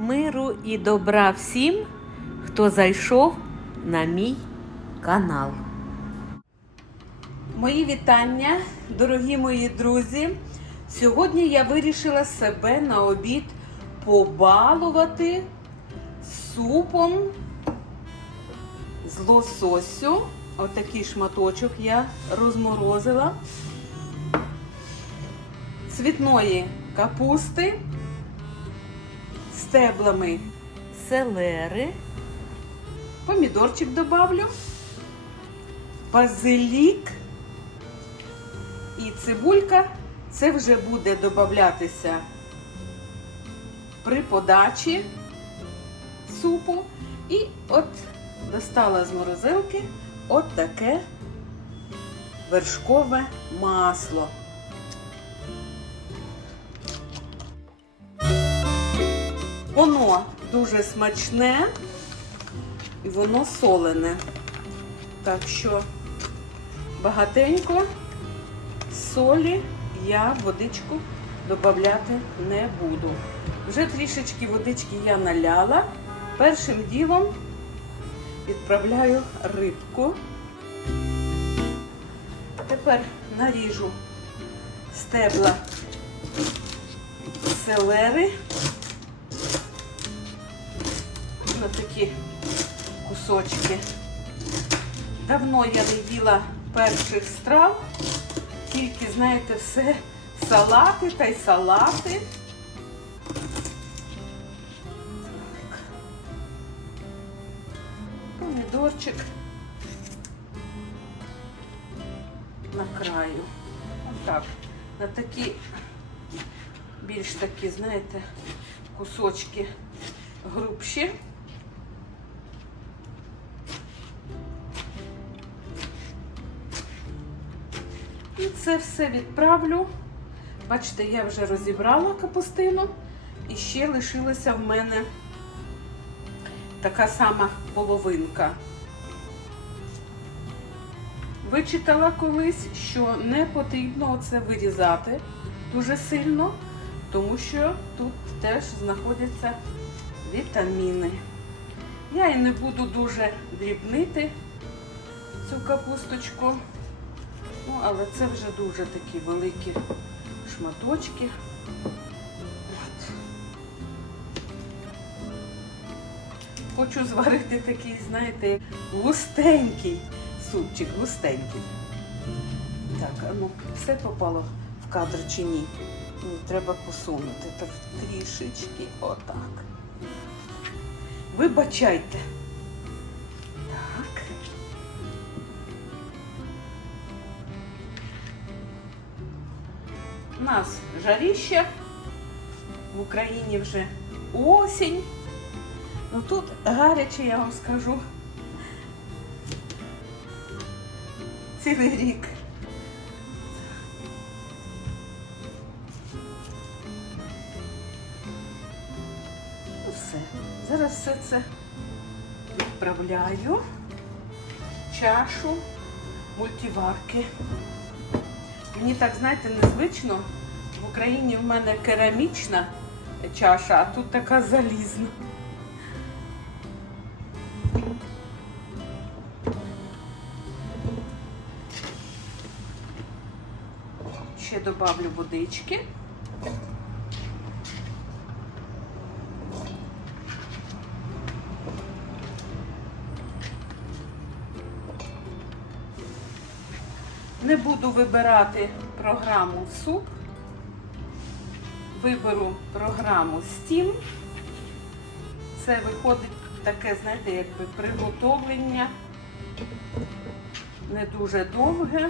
миру і добра всім, хто зайшов на мій канал. Мої вітання, дорогі мої друзі. Сьогодні я вирішила себе на обід побалувати супом з лососю. Отакий шматочок я розморозила. Цвітної капусти, стеблами селери, помідорчик добавлю, базилік і цибулька. Це вже буде додатися при подачі супу. І от достала з морозилки от таке вершкове масло. Воно дуже смачне і воно солене. Так що багатенько солі я водичку додати не буду. Вже трішечки водички я наляла. Першим ділом відправляю рибку. Тепер наріжу стебла селери на такі кусочки. Давно я не їла перших страв, тільки, знаєте, все салати та й салати. Так. Помідорчик на краю. Отак. На такі більш такі, знаєте, кусочки грубші. І це все відправлю. Бачите, я вже розібрала капустину і ще лишилася в мене така сама половинка. Вичитала колись, що не потрібно це вирізати дуже сильно, тому що тут теж знаходяться вітаміни. Я і не буду дуже дрібнити цю капусточку. Ну, але це вже дуже такі великі шматочки. От. Хочу зварити такий, знаєте, густенький супчик, густенький. Так, ну, все попало в кадр чи? Ні, треба посунути так трішечки. Отак. Вибачайте. Нас жаріще, в Україні вже осінь. Ну тут гаряче, я вам скажу. Цілий рік. Ну все. Зараз все це відправляю в чашу мультиварки. Мені так, знаєте, незвично. В Україні в мене керамічна чаша, а тут така залізна. Ще добавлю водички. Не буду вибирати програму суп. Виберу програму Steam. Це виходить таке, знаєте, якби приготовлення. Не дуже довге.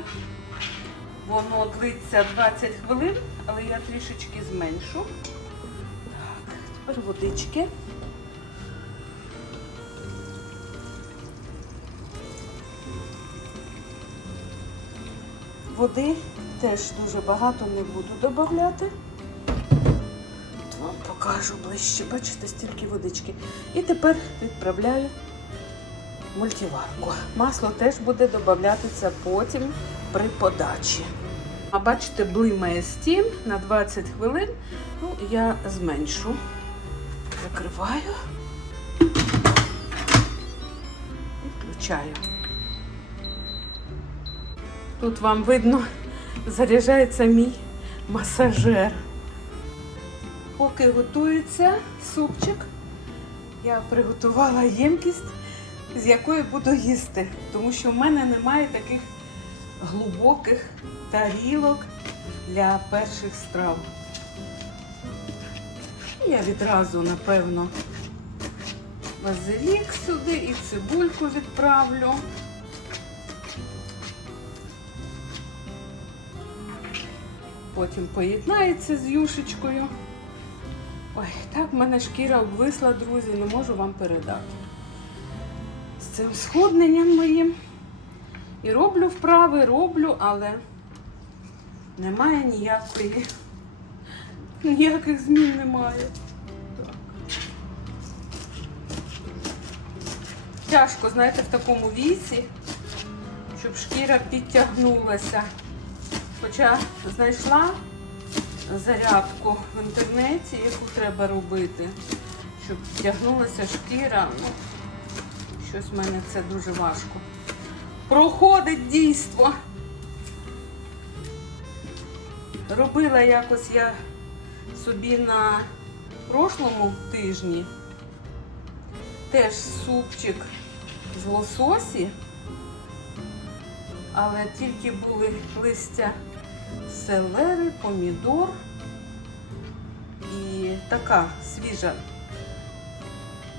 Воно длиться 20 хвилин, але я трішечки зменшу. Так, тепер водички. Води теж дуже багато не буду додавати. Покажу ближче, бачите, стільки водички. І тепер відправляю в мультиварку. Масло теж буде додатися потім при подачі. А бачите, блимає стім на 20 хвилин. Ну, я зменшу. закриваю і включаю. Тут вам видно, заряджається мій масажер. Поки готується супчик, я приготувала ємкість, з якої буду їсти, тому що в мене немає таких глибоких тарілок для перших страв. Я відразу, напевно, базилік сюди і цибульку відправлю. Потім поєднається з юшечкою. Ой, так в мене шкіра обвисла, друзі, не можу вам передати. З цим сходненням моїм. І роблю вправи, роблю, але немає ніякої, ніяких змін немає. Так. Тяжко, знаєте, в такому віці, щоб шкіра підтягнулася. Хоча знайшла зарядку в інтернеті, яку треба робити, щоб підтягнулася шкіра. Ну, щось в мене це дуже важко. Проходить дійство. Робила якось я собі на прошлому тижні теж супчик з лососі, але тільки були листя селери, помідор і така свіжа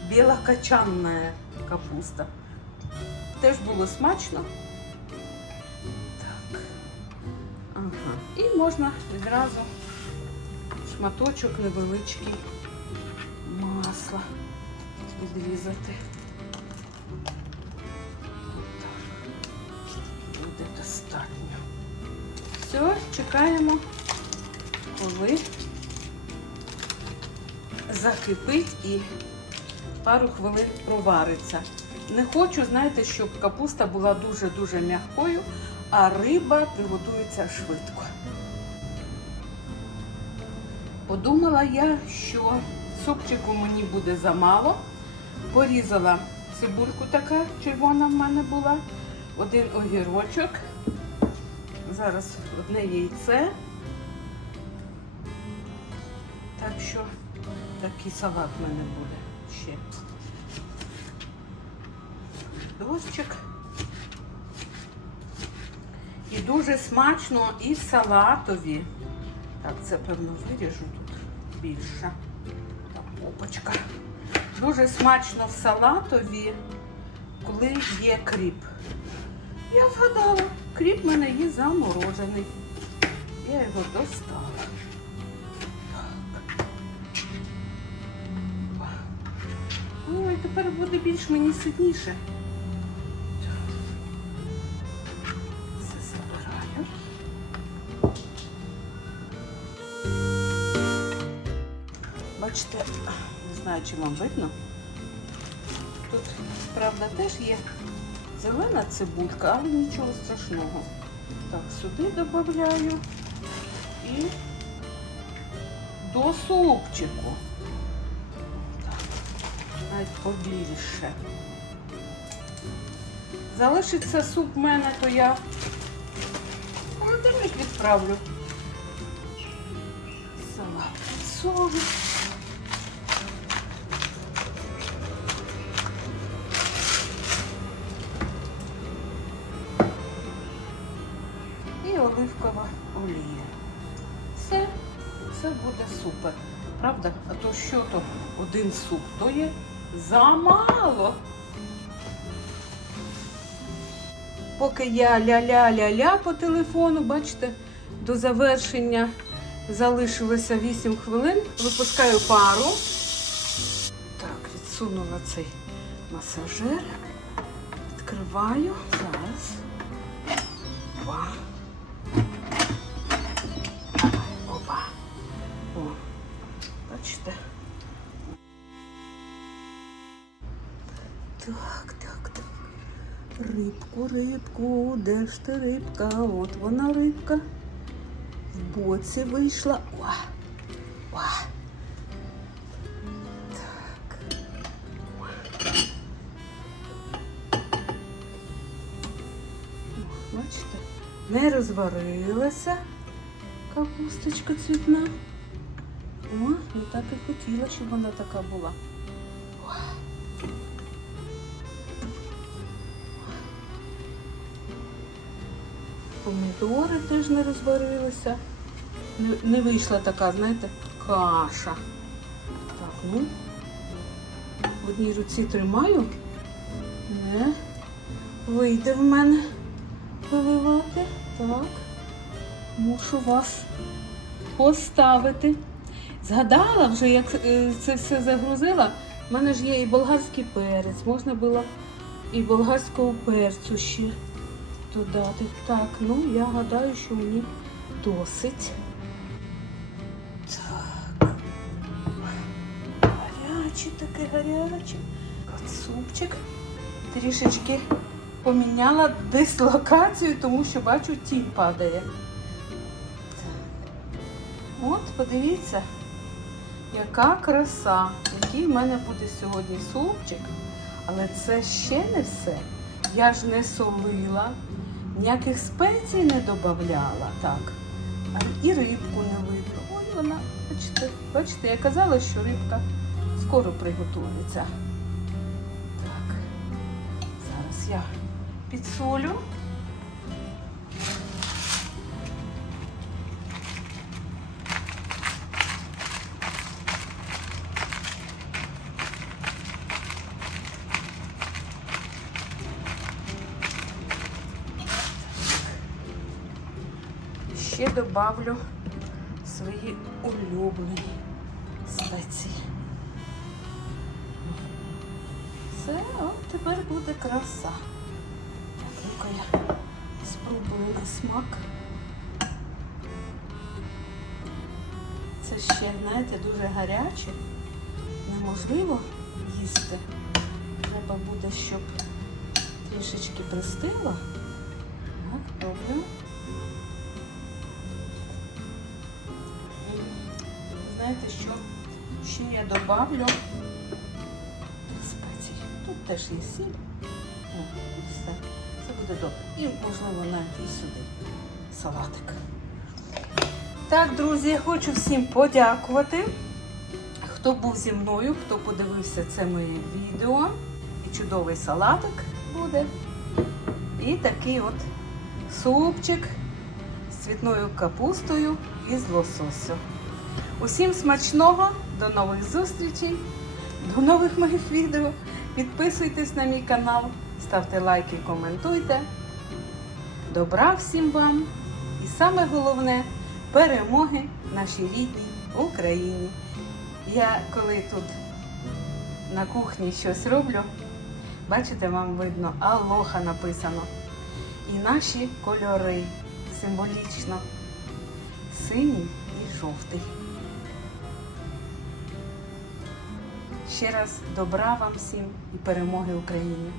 білокачанна капуста. Теж було смачно. Так. Ага. І можна відразу шматочок невеличкий масла відрізати. Все, чекаємо, коли закипить і пару хвилин провариться. Не хочу, знаєте, щоб капуста була дуже-дуже м'якою, а риба приготується швидко. Подумала я, що супчику мені буде замало. Порізала цибульку така червона в мене була, один огірочок. Зараз одне яйце. Так що такий салат в мене буде ще. Дощик. І дуже смачно і салатові. Так, це певно виріжу тут більше. Так, опачка. Дуже смачно в салатові, коли є кріп. Я згадала, кріп в мене є заморожений. Я його достала. Ой, тепер буде більш мені ситніше. Бачите, не знаю, чи вам видно. Тут, правда, теж є зелена цибулька, але нічого страшного. Так, сюди додаю і до супчику. Так, навіть побільше. Залишиться суп в мене, то я холодильник відправлю. Салат солі. Що то один суп, то є замало. Поки я ля-ля-ля-ля по телефону, бачите, до завершення залишилося 8 хвилин. Випускаю пару. Так, відсунула цей масажер. Відкриваю. Зараз. Опа. рибку, рибку, де ж ти рибка? От вона рибка. В боці вийшла. О! О! Так. О, бачите, не розварилася капусточка цвітна. О, я так і хотіла, щоб вона така була. Помідори теж не розварилися. Не, вийшла така, знаєте, каша. Так, ну. В одній руці тримаю. Не вийде в мене виливати. Так. Мушу вас поставити. Згадала вже, як е, це все загрузила. У мене ж є і болгарський перець, можна було і болгарського перцю ще додати. Так, ну я гадаю, що мені досить. Так. Гарячий такий гарячий. От Супчик. Трішечки поміняла дислокацію, тому що бачу, тінь падає. От, подивіться, яка краса, який в мене буде сьогодні супчик. Але це ще не все. Я ж не солила, ніяких спецій не додавала. Так. І рибку не видно. Ой, вона, бачите, бачите, я казала, що рибка скоро приготується. Так. Зараз я підсолю. Добавлю свої улюблені спеції. Все, от тепер буде краса. Ну-ка я спробую на смак. Це ще, знаєте, дуже гаряче. Неможливо їсти. Треба буде, щоб трішечки пристило. Так, добре. Знаєте, що ще я добавлю спецій. Тут теж є сіль. О, все. Це буде добре. І, можливо, навіть і сюди салатик. Так, друзі, я хочу всім подякувати, хто був зі мною, хто подивився це моє відео. І чудовий салатик буде. І такий от супчик з цвітною капустою і з лососю. Усім смачного, до нових зустрічей, до нових моїх відео. Підписуйтесь на мій канал, ставте лайки, коментуйте. Добра всім вам! І саме головне перемоги нашій рідній Україні. Я коли тут на кухні щось роблю, бачите, вам видно, алоха написано. І наші кольори символічно синій і жовтий. Ще раз добра вам всім і перемоги Україні.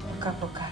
Пока-пока.